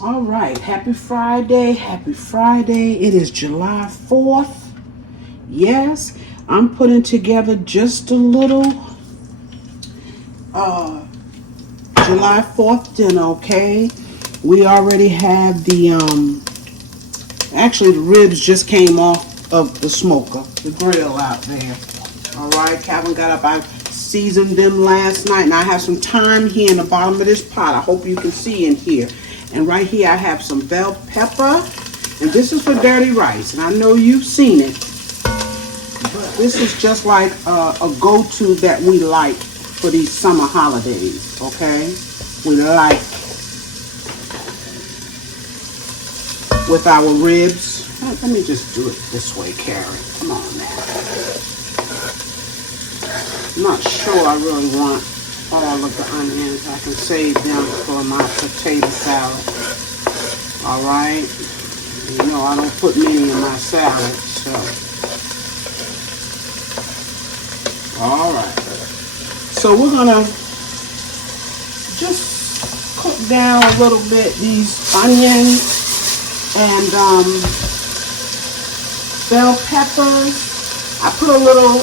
All right, happy Friday, happy Friday. It is July 4th. Yes, I'm putting together just a little July 4th dinner, okay? We already have actually the ribs just came off of the smoker, the grill out there. All right, Calvin got up, I seasoned them last night, and I have some thyme here in the bottom of this pot. I hope you can see in here. And right here I have some bell pepper, and this is for dirty rice, and I know you've seen it, but this is just like a go-to that we like for these summer holidays, okay? We like with our ribs. Let me just do it this way, Carrie. Come on now. I'm not sure I really want all of the onions. I can save them for my potato salad. All right. You know I don't put many in my salad, so. All right. So we're gonna just cook down a little bit these onions and bell peppers. I put a little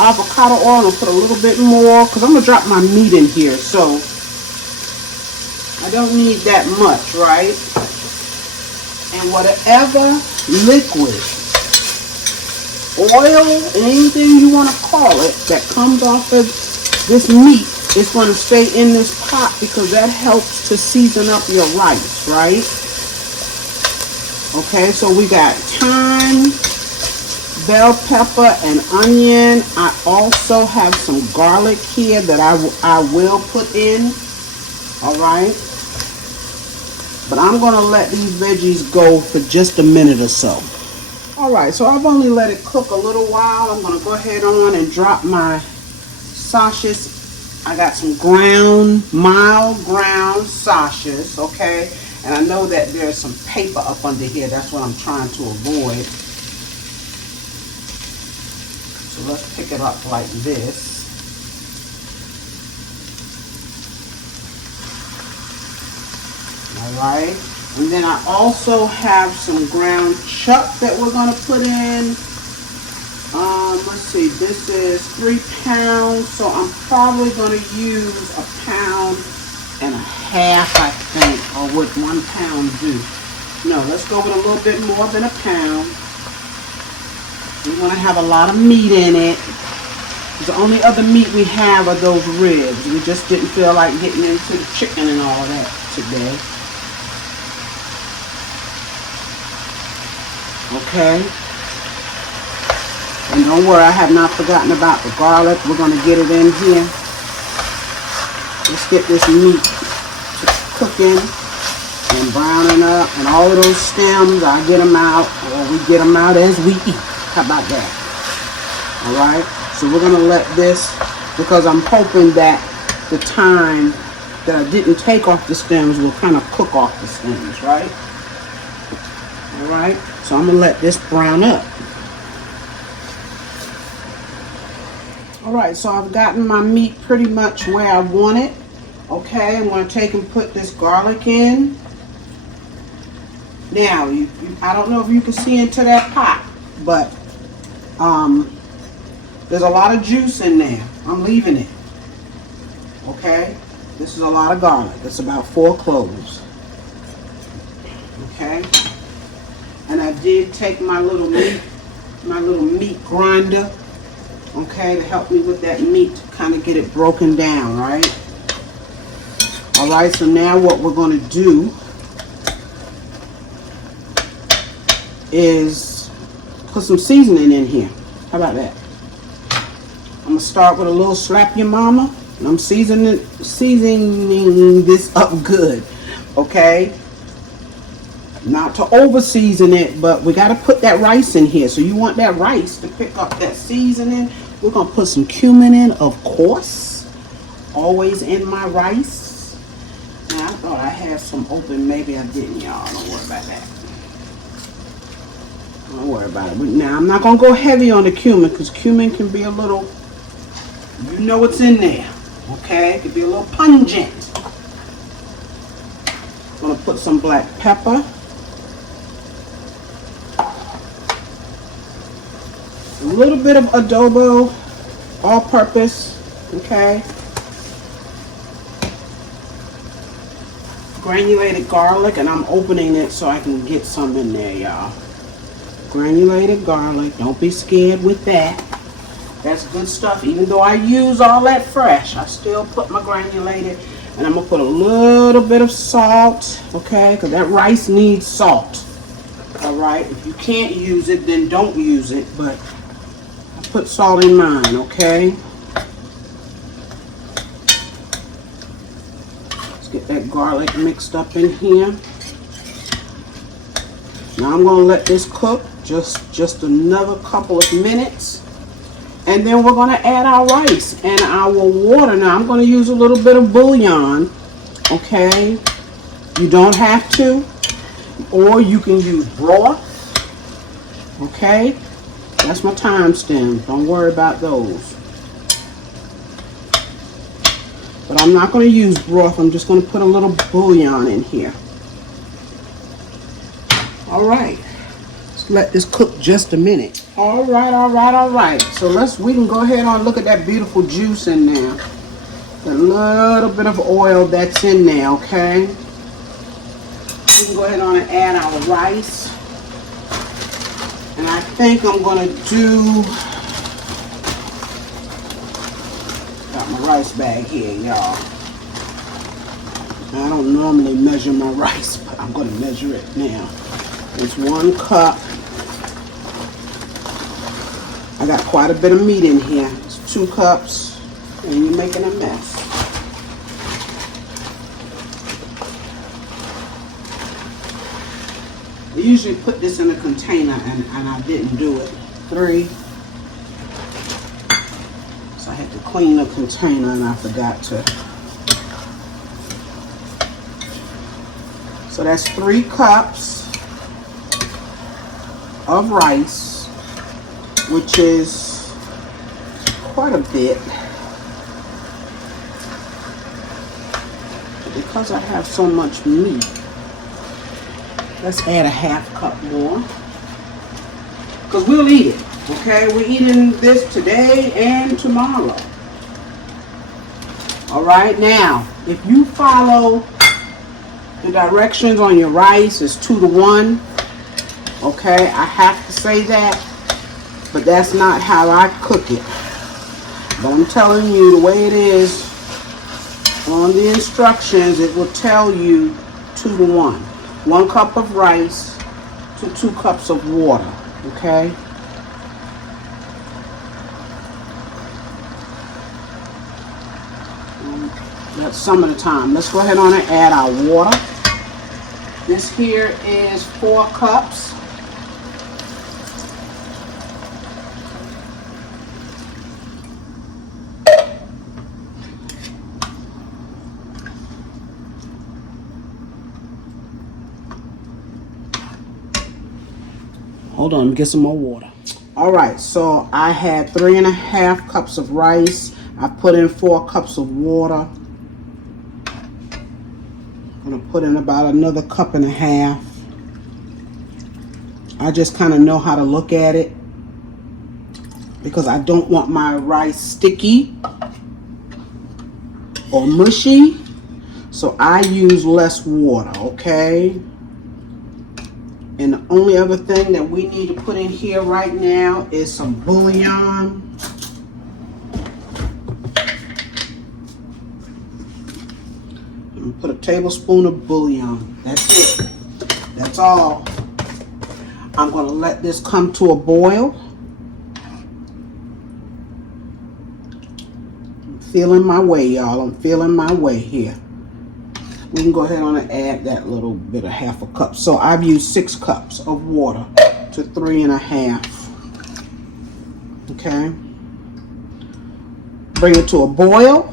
avocado oil, and I'll put a little bit more because I'm going to drop my meat in here, so I don't need that much, right? And whatever liquid, oil, anything you want to call it, that comes off of this meat is going to stay in this pot because that helps to season up your rice, right? Okay, so we got thyme, bell pepper, and onion. I also have some garlic here that I will put in. All right, but I'm gonna let these veggies go for just a minute or so. All right, so I've only let it cook a little while. I'm gonna go ahead on and drop my sausages. I got some mild ground sausages, okay? And I know that there's some paper up under here. That's what I'm trying to avoid. So let's pick it up like this. All right. And then I also have some ground chuck that we're going to put in. Let's see, this is 3 pounds. So I'm probably going to use 1.5 pounds, I think. Or would 1 pound do? No, let's go with a little bit more than 1 pound. We want to have a lot of meat in it. The only other meat we have are those ribs. We just didn't feel like getting into the chicken and all that today. Okay. And don't worry, I have not forgotten about the garlic. We're going to get it in here. Let's get this meat cooking and browning up. And all of those stems, I get them out, or we get them out as we eat. How about that? All right. So we're going to let this, because I'm hoping that the thyme that I didn't take off the stems will kind of cook off the stems, right? All right. So I'm going to let this brown up. All right. So I've gotten my meat pretty much where I want it. Okay. I'm going to take and put this garlic in. Now, I don't know if you can see into that pot, but there's a lot of juice in there. I'm leaving it. Okay? This is a lot of garlic. It's about 4 cloves. Okay? And I did take my little meat grinder, okay, to help me with that meat to kind of get it broken down, right? All right, so now what we're going to do is put some seasoning in here. How about that? I'm going to start with a little slap your mama. And I'm seasoning this up good. Okay? Not to over season it, but we got to put that rice in here. So you want that rice to pick up that seasoning. We're going to put some cumin in, of course. Always in my rice. Now, I thought I had some open. Maybe I didn't, y'all. Don't worry about that. Don't worry about it. Now, I'm not going to go heavy on the cumin because cumin can be a little, you know what's in there, okay? It can be a little pungent. I'm going to put some black pepper. A little bit of adobo, all-purpose, okay? Granulated garlic, and I'm opening it so I can get some in there, y'all. Granulated garlic, don't be scared with that. That's good stuff. Even though I use all that fresh, I still put my granulated. And I'm going to put a little bit of salt, okay? Because that rice needs salt, all right? If you can't use it, then don't use it, but I put salt in mine, okay? Let's get that garlic mixed up in here. Now I'm going to let this cook just another couple of minutes. And then we're going to add our rice and our water. Now I'm going to use a little bit of bouillon, okay? You don't have to, or you can use broth, okay? That's my time stamp. Don't worry about those. But I'm not going to use broth. I'm just going to put a little bouillon in here. All right. Let this cook just a minute. All right. So we can go ahead and look at that beautiful juice in there. A little bit of oil that's in there, okay? We can go ahead on and add our rice. And I think I'm going to do, got my rice bag here, y'all. I don't normally measure my rice, but I'm going to measure it now. It's 1 cup. I got quite a bit of meat in here. It's 2 cups, and you're making a mess. I usually put this in a container, and I didn't do it. 3. So I had to clean the container, and I forgot to. So that's 3 cups of rice, which is quite a bit. Because I have so much meat, let's add a 1/2 cup more. Because we'll eat it, okay? We're eating this today and tomorrow. All right, now, if you follow the directions on your rice, it's 2 to 1. Okay, I have to say that, but that's not how I cook it. But I'm telling you the way it is on the instructions, it will tell you 2 to 1. 1 cup of rice to 2 cups of water, okay? That's some of the time. Let's go ahead on and add our water. This here is 4 cups. Hold on, let me get some more water. All right, so I had 3.5 cups of rice. I put in 4 cups of water. I'm gonna put in about another 1.5 cups. I just kind of know how to look at it because I don't want my rice sticky or mushy. So I use less water, okay? And the only other thing that we need to put in here right now is some bouillon. I'm gonna put a tablespoon of bouillon. That's it. That's all. I'm gonna let this come to a boil. I'm feeling my way, y'all. I'm feeling my way here. We can go ahead on and add that little bit of 1/2 cup. So I've used 6 cups of water to 3.5. Okay. Bring it to a boil.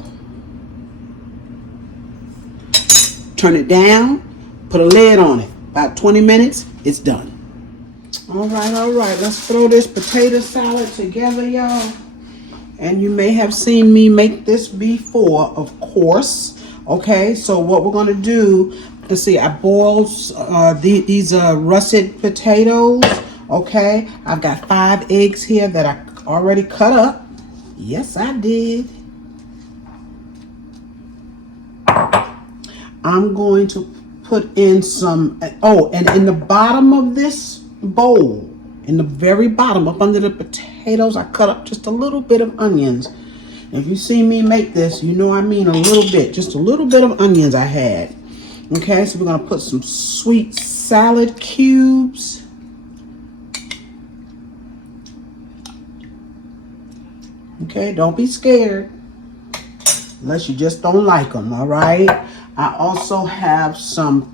Turn it down. Put a lid on it. About 20 minutes, it's done. All right. Let's throw this potato salad together, y'all. And you may have seen me make this before, of course. Okay, so what we're going to do, let's see, I boiled these russet potatoes. Okay, I've got 5 eggs here that I already cut up. Yes, I did. I'm going to put in some, oh, and in the bottom of this bowl, in the very bottom, up under the potatoes, I cut up just a little bit of onions. If you see me make this, you know I mean a little bit, just a little bit of onions I had. Okay, so we're gonna put some sweet salad cubes. Okay, don't be scared, unless you just don't like them, all right? I also have some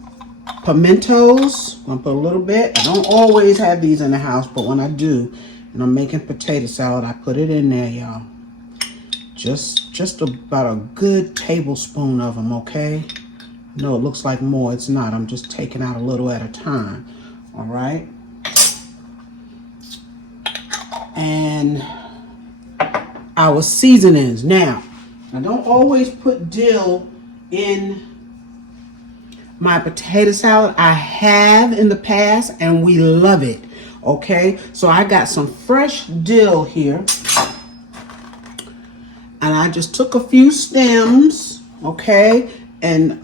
pimentos. I'm gonna put a little bit. I don't always have these in the house, but when I do, and I'm making potato salad, I put it in there, y'all. Just about a good tablespoon of them, okay? No, it looks like more. It's not. I'm just taking out a little at a time, all right? And our seasonings. Now, I don't always put dill in my potato salad. I have in the past, and we love it, okay? So I got some fresh dill here. And I just took a few stems, okay, and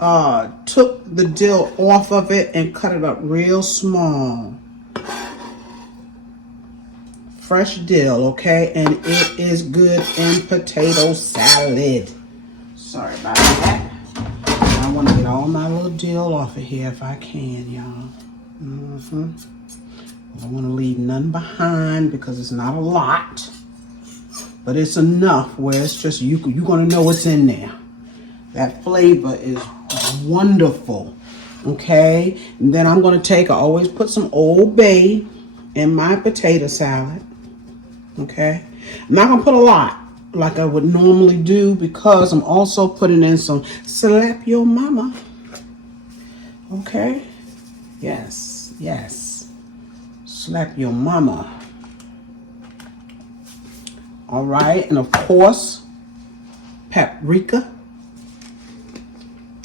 took the dill off of it and cut it up real small. Fresh dill, okay, and it is good in potato salad. Sorry about that. I want to get all my little dill off of here if I can, y'all. I don't want to leave none behind because it's not a lot. But it's enough where it's just, you're going to know what's in there. That flavor is wonderful. Okay? And then I'm going to take, I always put some Old Bay in my potato salad. Okay? I'm not going to put a lot like I would normally do because I'm also putting in some Slap Your Mama. Okay? Yes. Yes. Slap Your Mama. All right, and of course, paprika.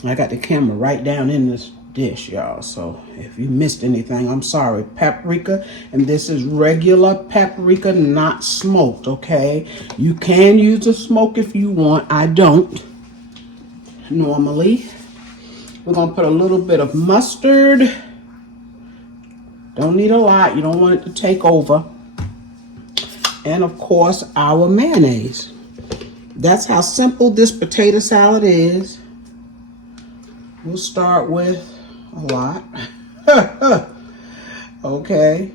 I got the camera right down in this dish, y'all. So if you missed anything, I'm sorry. Paprika, and this is regular paprika, not smoked, okay? You can use a smoke if you want. I don't normally. We're going to put a little bit of mustard. Don't need a lot. You don't want it to take over. And of course, our mayonnaise. That's how simple this potato salad is. We'll start with a lot. Okay.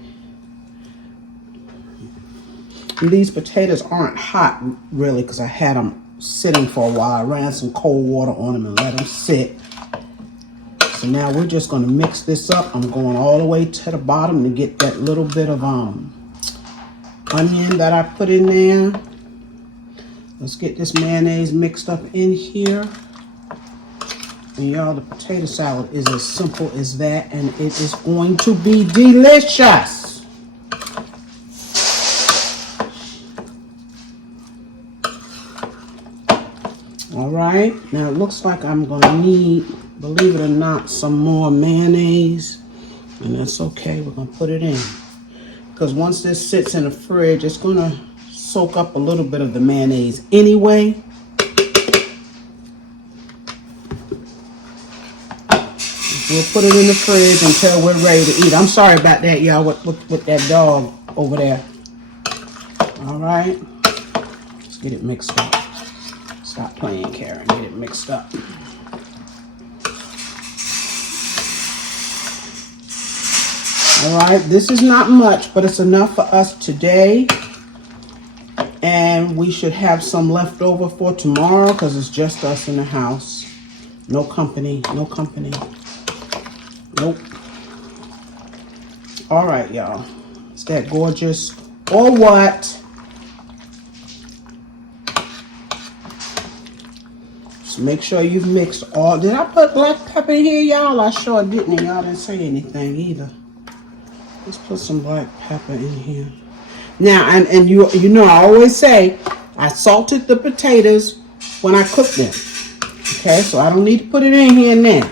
And these potatoes aren't hot really because I had them sitting for a while. I ran some cold water on them and let them sit. So now we're just going to mix this up. I'm going all the way to the bottom to get that little bit of onion that I put in there. Let's get this mayonnaise mixed up in here. And y'all, the potato salad is as simple as that, and it is going to be delicious. All right, now it looks like I'm gonna need, believe it or not, some more mayonnaise, and that's okay. We're gonna put it in. Because once this sits in the fridge, it's going to soak up a little bit of the mayonnaise anyway. We'll put it in the fridge until we're ready to eat. I'm sorry about that, y'all, with that dog over there. All right. Let's get it mixed up. Stop playing, Karen. Get it mixed up. All right, this is not much, but it's enough for us today. And we should have some left over for tomorrow because it's just us in the house. No company, no company. Nope. All right, y'all. Is that gorgeous or what? Just make sure you've mixed all. Did I put black pepper in here, y'all? I sure didn't, and y'all didn't say anything either. Let's put some black pepper in here. Now, and you know, I always say I salted the potatoes when I cook them. Okay, so I don't need to put it in here now.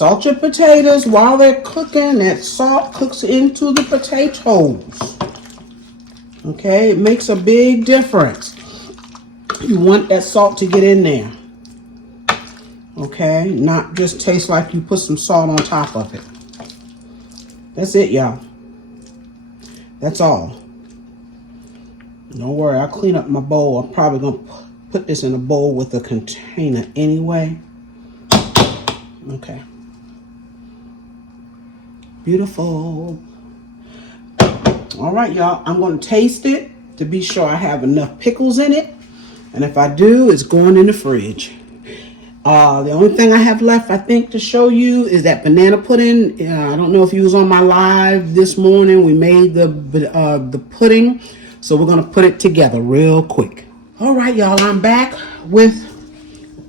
Salt your potatoes while they're cooking. That salt cooks into the potatoes. Okay, it makes a big difference. You want that salt to get in there. Okay, not just taste like you put some salt on top of it. That's it, y'all. That's all. Don't worry, I'll clean up my bowl. I'm probably going to put this in a bowl with a container anyway. Okay. Beautiful. All right, y'all. I'm going to taste it to be sure I have enough pickles in it. And if I do, it's going in the fridge. The only thing I have left, I think, to show you is that banana pudding. I don't know if you was on my live this morning. We made the pudding. So we're going to put it together real quick. All right, y'all. I'm back with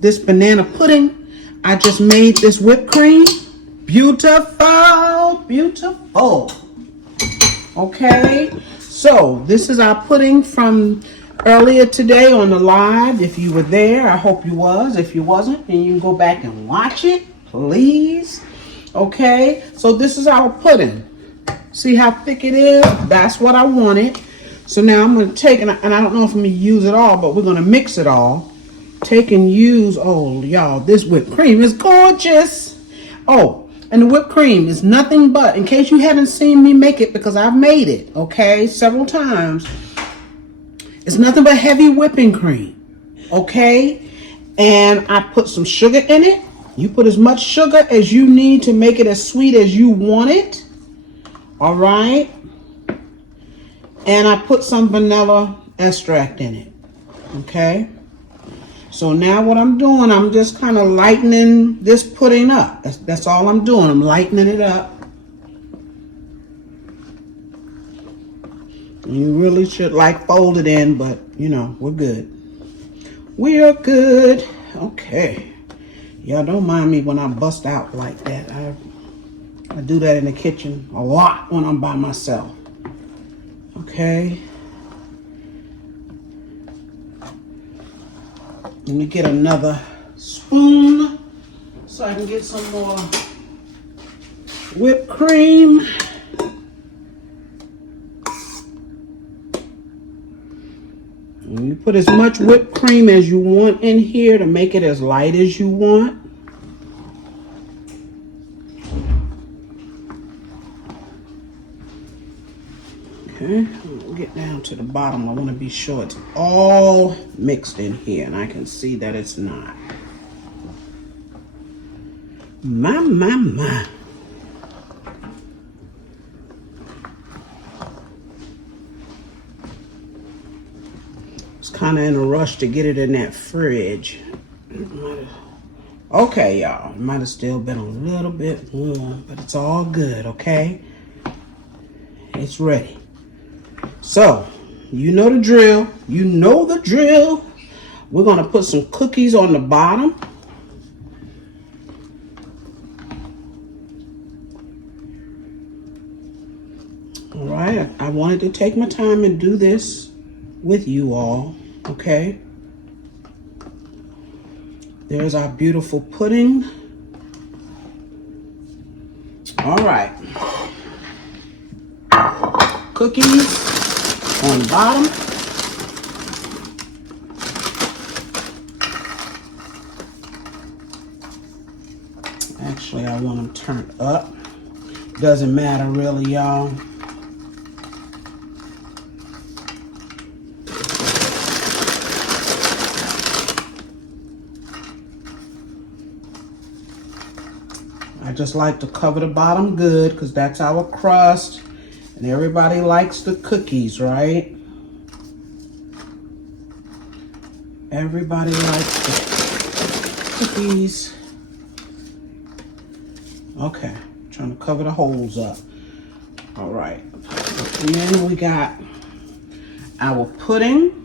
this banana pudding. I just made this whipped cream. Beautiful. Beautiful. Okay. So this is our pudding from earlier today on the live. If you were there, I hope you was. If you wasn't, then you can go back and watch it, please. Okay, so this is our pudding. See how thick it is? That's what I wanted. So now I'm going to take, and I don't know if I'm going to use it all, but we're going to mix it all. Take and use, oh, y'all, this whipped cream is gorgeous. Oh, and the whipped cream is nothing but, in case you haven't seen me make it, because I've made it, okay, several times. It's nothing but heavy whipping cream, okay? And I put some sugar in it. You put as much sugar as you need to make it as sweet as you want it, all right? And I put some vanilla extract in it, okay? So now what I'm doing, I'm just kind of lightening this pudding up. That's all I'm doing. I'm lightening it up. You really should fold it in, but you know, we're good. We are good. Okay. Y'all don't mind me when I bust out like that. I do that in the kitchen a lot when I'm by myself. Okay. Let me get another spoon so I can get some more whipped cream. And you put as much whipped cream as you want in here to make it as light as you want. Okay, we'll get down to the bottom. I want to be sure it's all mixed in here, and I can see that it's not. My. Kind of in a rush to get it in that fridge. Okay, y'all, it might have still been a little bit warm, but it's all good, okay? It's ready. So, you know the drill. You know the drill. We're going to put some cookies on the bottom. All right, I wanted to take my time and do this with you all. Okay, there's our beautiful pudding. All right, cookies on the bottom. Actually, I want them turned up. Doesn't matter really, y'all. I just like to cover the bottom good because that's our crust. And everybody likes the cookies, right? Everybody likes the cookies. Okay, trying to cover the holes up. All right, and then we got our pudding.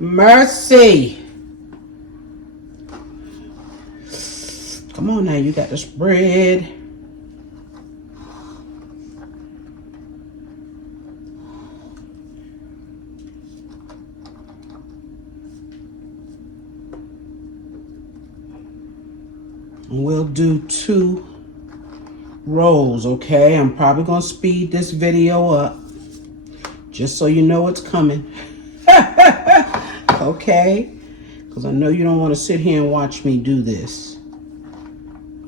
Mercy. Come on now, you got the spread. And we'll do 2 rolls, okay? I'm probably gonna speed this video up just so you know it's coming. Okay? Because I know you don't want to sit here and watch me do this.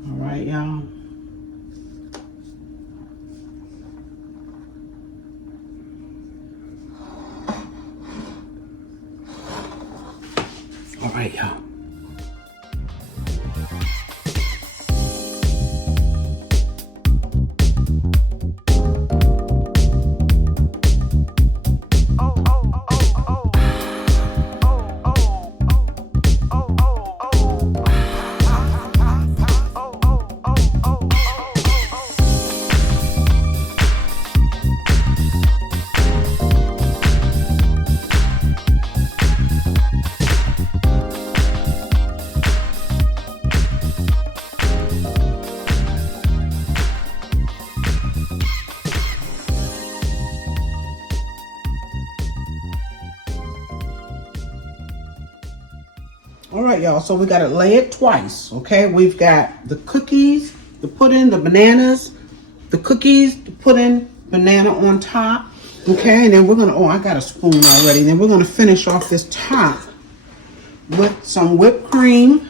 All right, y'all. All right, y'all. All right, y'all, so we got to lay it twice, okay? We've got the cookies, the pudding, the bananas, the cookies, the pudding, banana on top, okay? And then we're going to, oh, I got a spoon already. Then we're going to finish off this top with some whipped cream.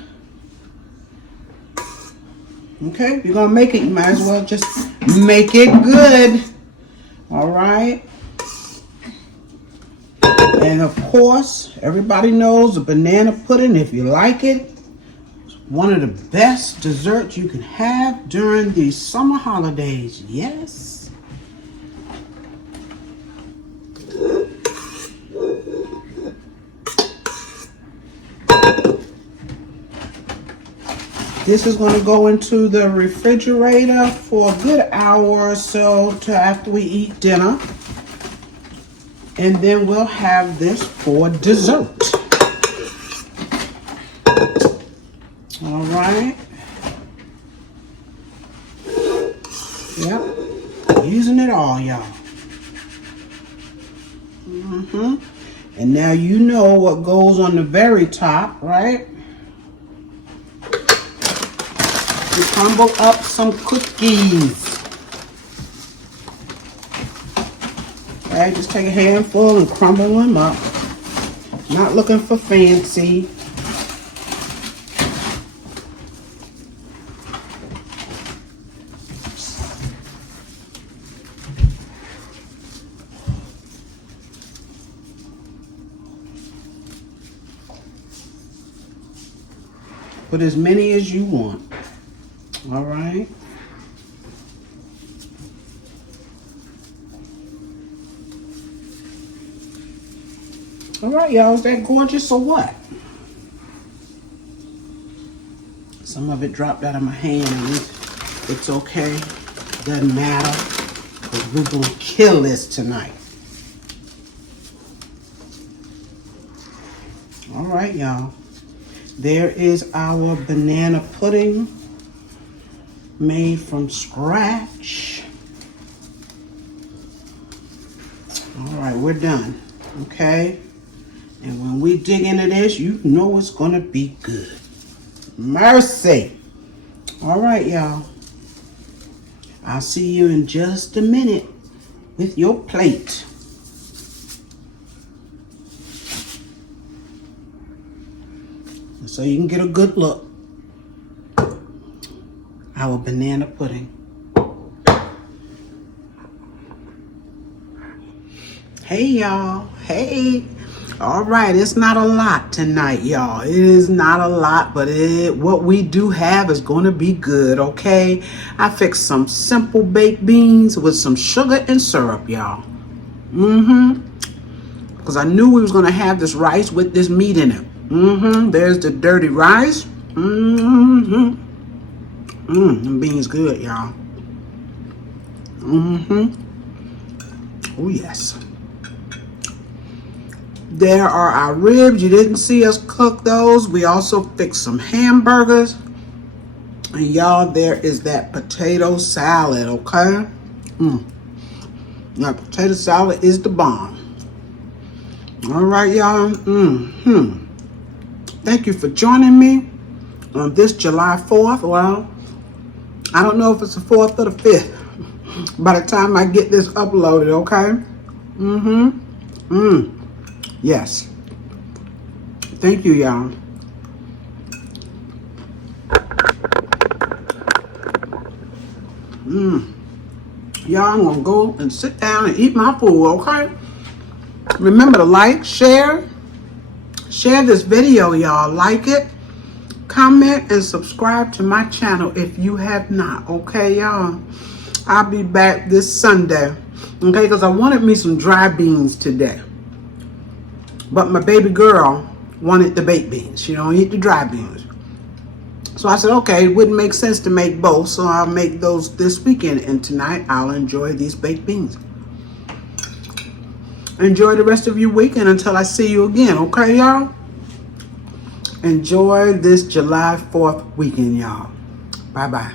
Okay, if you're going to make it, you might as well just make it good. All right. And of course, everybody knows the banana pudding, if you like it, it's one of the best desserts you can have during the summer holidays. Yes. This is going to go into the refrigerator for a good hour or so to after we eat dinner. And then we'll have this for dessert. All right. Yep. Using it all, y'all. And now you know what goes on the very top, right? You crumble up some cookies. Okay, just take a handful and crumble them up. Not looking for fancy. Put as many as you want. All right. All right, y'all, is that gorgeous or what? Some of it dropped out of my hand, and it's okay. Doesn't matter, because we're going to kill this tonight. All right, y'all. There is our banana pudding made from scratch. All right, we're done, okay? And when we dig into this, you know it's going to be good. Mercy. All right, y'all. I'll see you in just a minute with your plate. So you can get a good look. Our banana pudding. Hey, y'all. Hey. All right, it's not a lot tonight, y'all. It is not a lot, but what we do have is going to be good, okay? I fixed some simple baked beans with some sugar and syrup, y'all. Because I knew we was going to have this rice with this meat in it. There's the dirty rice. The beans good, y'all. Oh, yes. There are our ribs. You didn't see us cook those. We also fixed some hamburgers. And y'all, there is that potato salad, okay? That potato salad is the bomb. All right, y'all. Thank you for joining me on this July 4th. Well, I don't know if it's the 4th or the 5th by the time I get this uploaded, okay? Yes. Thank you, y'all. Y'all, I'm gonna go and sit down and eat my food, okay? Remember to like, share this video, y'all. Like it, comment, and subscribe to my channel if you have not, okay, y'all? I'll be back this Sunday, okay, because I wanted me some dry beans today. But my baby girl wanted the baked beans. She don't eat the dry beans. So I said, okay, it wouldn't make sense to make both, so I'll make those this weekend, and tonight I'll enjoy these baked beans. Enjoy the rest of your weekend until I see you again, okay, y'all? Enjoy this July 4th weekend, y'all. Bye-bye.